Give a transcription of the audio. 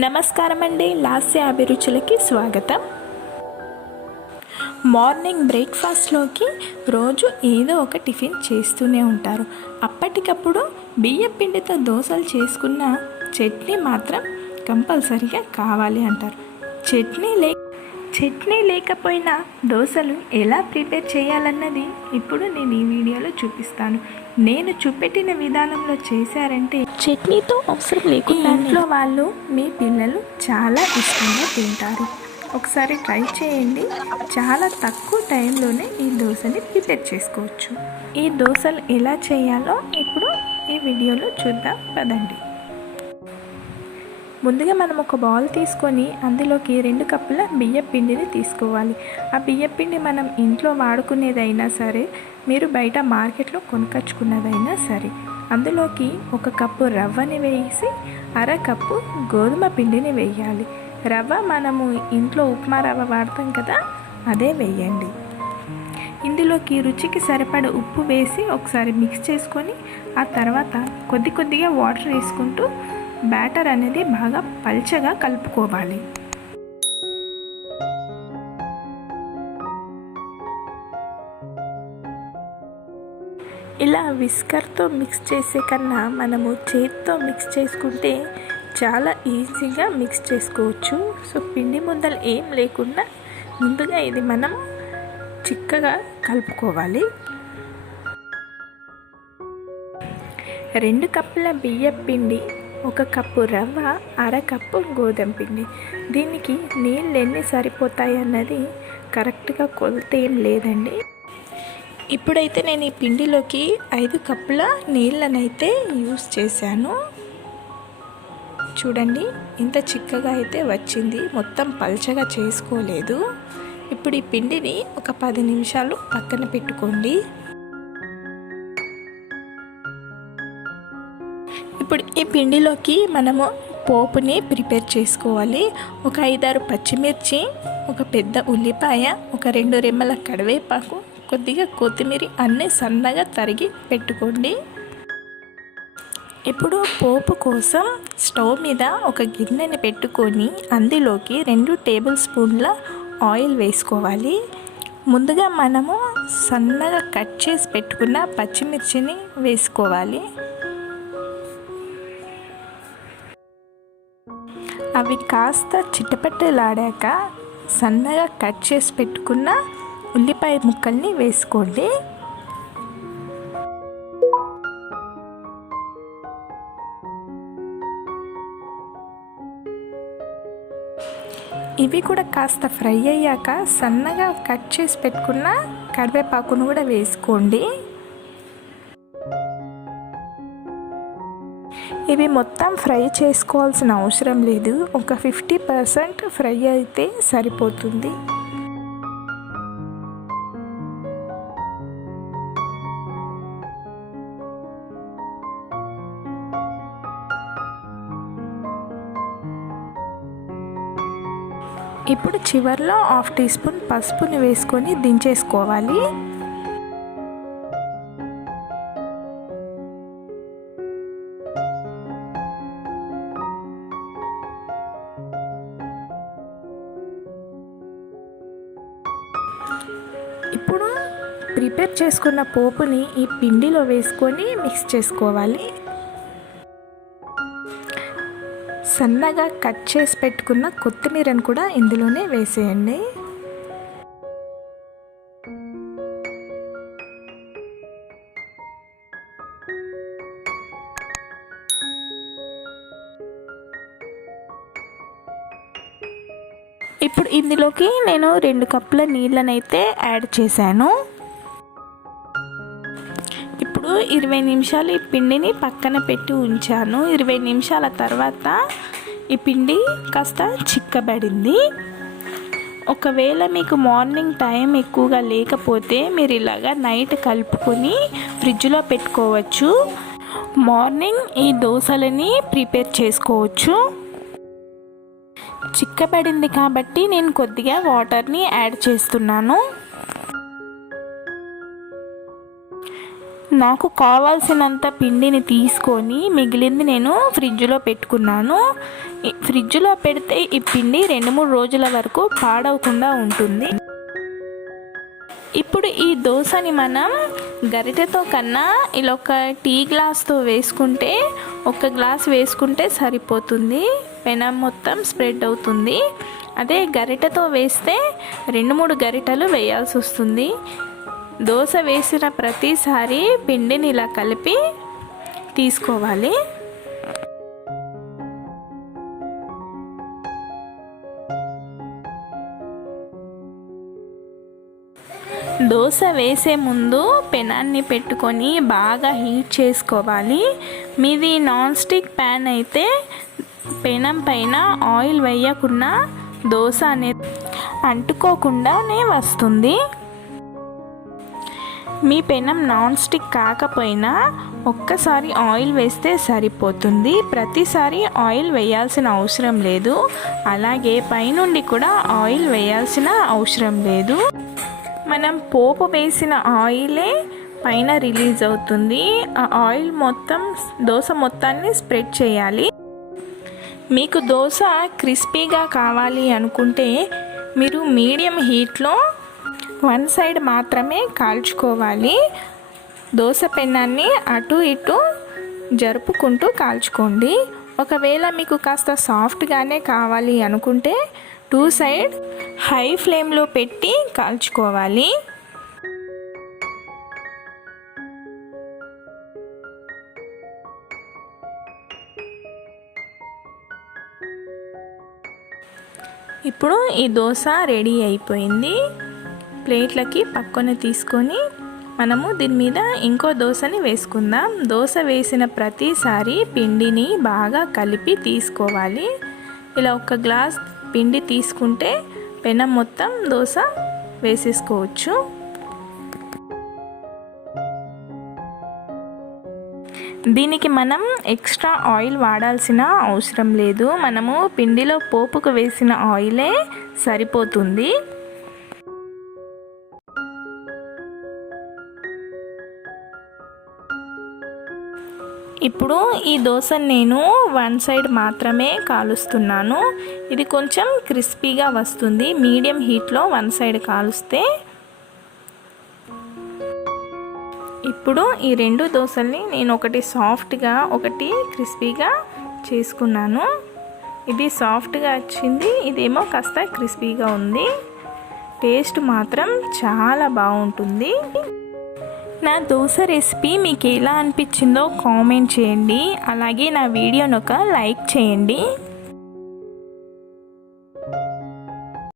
నమస్కారం అండి, లాస్య అభిరుచులకి స్వాగతం. మార్నింగ్ బ్రేక్ఫాస్ట్లోకి రోజు ఏదో ఒక టిఫిన్ చేస్తూనే ఉంటారు. అప్పటికప్పుడు బియ్యం పిండితో దోశలు చేసుకున్న చట్నీ మాత్రం కంపల్సరీగా కావాలి అంటారు. చట్నీ లేకపోయినా దోశలు ఎలా ప్రిపేర్ చేయాలన్నది ఇప్పుడు నేను ఈ వీడియోలో చూపిస్తాను. నేను చూపెట్టిన విధానంలో చేశారంటే చట్నీతో అవసరం లేకుండా ఇంట్లో వాళ్ళు మీ పిల్లలు చాలా ఇష్టంగా తింటారు. ఒకసారి ట్రై చేయండి. చాలా తక్కువ టైంలోనే ఈ దోశని ప్రిపేర్ చేసుకోవచ్చు. ఈ దోశలు ఎలా చేయాలో ఇప్పుడు ఈ వీడియోలో చూద్దాం పదండి. ముందుగా మనం ఒక బౌల్ తీసుకొని అందులోకి 2 కప్పుల బియ్యం పిండిని తీసుకోవాలి. ఆ బియ్యం పిండి మనం ఇంట్లో వాడుకునేదైనా సరే, మీరు బయట మార్కెట్లో కొనుకొచ్చుకున్నదైనా సరే. అందులోకి 1 కప్పు రవ్వని వేసి 1/2 కప్పు గోధుమ పిండిని వేయాలి. రవ్వ మనము ఇంట్లో ఉప్మా రవ్వ వాడతాం కదా, అదే వేయండి. ఇందులోకి రుచికి సరిపడ ఉప్పు వేసి ఒకసారి మిక్స్ చేసుకొని ఆ తర్వాత కొద్దిగా వాటర్ వేసుకుంటూ బ్యాటర్ అనేది బాగా పల్చగా కలుపుకోవాలి. ఇలా విస్కర్తో మిక్స్ చేసే కన్నా మనము చేతితో మిక్స్ చేసుకుంటే చాలా ఈజీగా మిక్స్ చేసుకోవచ్చు. సో పిండి ముద్దలు ఏం లేకుండా ముందుగా ఇది మనం చిక్కగా కలుపుకోవాలి. 2 కప్పుల బియ్యం పిండి, 1 కప్పు రవ్వ, 1/2 కప్పు గోధుమ పిండి. దీనికి నీళ్ళు ఎన్ని సరిపోతాయి అన్నది కరెక్ట్గా కొలత ఏం లేదండి. ఇప్పుడైతే నేను ఈ పిండిలోకి 5 కప్పుల నీళ్ళనైతే యూస్ చేశాను. చూడండి ఇంత చిక్కగా అయితే వచ్చింది, మొత్తం పల్చగా చేసుకోలేదు. ఇప్పుడు ఈ పిండిని ఒక 10 నిమిషాలు పక్కన పెట్టుకోండి. ఇప్పుడు ఈ పిండిలోకి మనము పోపుని ప్రిపేర్ చేసుకోవాలి. ఒక 5-6 పచ్చిమిర్చి, ఒక పెద్ద ఉల్లిపాయ, ఒక 2 రెమ్మల కరివేపాకు, కొద్దిగా కొత్తిమీర అన్నీ సన్నగా తరిగి పెట్టుకోండి. ఇప్పుడు పోపు కోసం స్టవ్ మీద ఒక గిన్నెని పెట్టుకొని అందులోకి 2 టేబుల్ స్పూన్ల ఆయిల్ వేసుకోవాలి. ముందుగా మనము సన్నగా కట్ చేసి పెట్టుకున్న పచ్చిమిర్చిని వేసుకోవాలి. అవి కాస్త చిటపటలాడాక సన్నగా కట్ చేసి పెట్టుకున్న ఉల్లిపాయ ముక్కల్ని వేసుకోండి. ఇవి కూడా కాస్త ఫ్రై అయ్యాక సన్నగా కట్ చేసి పెట్టుకున్న కరివేపాకును కూడా వేసుకోండి. ఇవి మొత్తం ఫ్రై చేసుకోవాల్సిన అవసరం లేదు, ఒక 50% ఫ్రై అయితే సరిపోతుంది. ఇప్పుడు చివర్లో 1/2 టీ స్పూన్ పసుపుని వేసుకొని దించేసుకోవాలి. ఇప్పుడు ప్రిపేర్ చేసుకున్న పోపుని ఈ పిండిలో వేసుకొని మిక్స్ చేసుకోవాలి. సన్నగా కట్ చేసి పెట్టుకున్న కొత్తిమీరను కూడా ఇందులోనే వేసేయండి. ఇప్పుడు ఇందులోకి నేను 2 కప్పుల నీళ్ళనైతే యాడ్ చేశాను. ఇప్పుడు 20 నిమిషాలు ఈ పిండిని పక్కన పెట్టి ఉంచాను. 20 నిమిషాల తర్వాత ఈ పిండి కాస్త చిక్కబడింది. ఒకవేళ మీకు మార్నింగ్ టైం ఎక్కువగా లేకపోతే మీరు ఇలాగా నైట్ కలుపుకొని ఫ్రిడ్జ్లో పెట్టుకోవచ్చు. మార్నింగ్ ఈ దోశలని ప్రిపేర్ చేసుకోవచ్చు. చిక్కబడింది కాబట్టి నేను కొద్దిగా వాటర్ని యాడ్ చేస్తున్నాను. నాకు కావాల్సినంత పిండిని తీసుకొని మిగిలింది నేను ఫ్రిడ్జ్లో పెట్టుకున్నాను. ఫ్రిడ్జ్లో పెడితే ఈ పిండి 2-3 రోజుల వరకు పాడవకుండా ఉంటుంది. ఇప్పుడు ఈ దోశని మనం గరిటెతో కన్నా ఇలా ఒక టీ గ్లాస్తో వేసుకుంటే, ఒక గ్లాస్ వేసుకుంటే సరిపోతుంది. పెనం మొత్తం స్ప్రెడ్ అవుతుంది. అదే గరిటెతో వేస్తే 2-3 గరిటెలు వేయాల్సి వస్తుంది. దోశ వేసిన ప్రతిసారి పిండిని ఇలా కలిపి తీసుకోవాలి. దోశ వేసే ముందు పెనాన్ని పెట్టుకొని బాగా హీట్ చేసుకోవాలి. మీది నాన్ స్టిక్ ప్యాన్ అయితే పెనం పైన ఆయిల్ వేయకుండా దోశ అనేది అంటుకోకుండానే వస్తుంది. మీ పెనం నాన్ స్టిక్ కాకపోయినా ఒక్కసారి ఆయిల్ వేస్తే సరిపోతుంది. ప్రతిసారి ఆయిల్ వేయాల్సిన అవసరం లేదు. అలాగే పైనుండి కూడా ఆయిల్ వేయాల్సిన అవసరం లేదు. మనం పోపు వేసిన ఆయిలే పైన రిలీజ్ అవుతుంది. ఆ ఆయిల్ మొత్తం దోశ మొత్తాన్ని స్ప్రెడ్ చేయాలి. మీకు దోశ క్రిస్పీగా కావాలి అనుకుంటే మీరు మీడియం హీట్లో 1 సైడ్ మాత్రమే కాల్చుకోవాలి. దోశ పెనాన్ని అటు ఇటు జరుపుకుంటూ కాల్చుకోండి. ఒకవేళ మీకు కాస్త సాఫ్ట్గానే కావాలి అనుకుంటే 2 సైడ్ హై ఫ్లేమ్లో పెట్టి కాల్చుకోవాలి. ఇప్పుడు ఈ దోశ రెడీ అయిపోయింది. ప్లేట్లకి పక్కన తీసుకొని మనము దీని మీద ఇంకో దోశని వేసుకుందాం. దోశ వేసిన ప్రతిసారి పిండిని బాగా కలిపి తీసుకోవాలి. ఇలా ఒక గ్లాస్ పిండి తీసుకుంటే పెనం మొత్తం దోశ వేసేసుకోవచ్చు. దీనికి మనం ఎక్స్ట్రా ఆయిల్ వాడాల్సిన అవసరం లేదు. మనము పిండిలో పోపుకు వేసిన ఆయిలే సరిపోతుంది. ఇప్పుడు ఈ దోశను నేను 1 సైడ్ మాత్రమే కాలుస్తున్నాను. ఇది కొంచెం క్రిస్పీగా వస్తుంది. మీడియం హీట్లో 1 సైడ్ కాలుస్తే. ఇప్పుడు ఈ 2 దోశల్ని నేను ఒకటి సాఫ్ట్గా ఒకటి క్రిస్పీగా చేసుకున్నాను. ఇది సాఫ్ట్గా వచ్చింది, ఇదేమో కాస్త క్రిస్పీగా ఉంది. టేస్ట్ మాత్రం చాలా బాగుంటుంది. నా దోశ రెసిపీ మీకు ఎలా అనిపించిందో కామెంట్ చేయండి. అలాగే నా వీడియోని ఒక లైక్ చేయండి.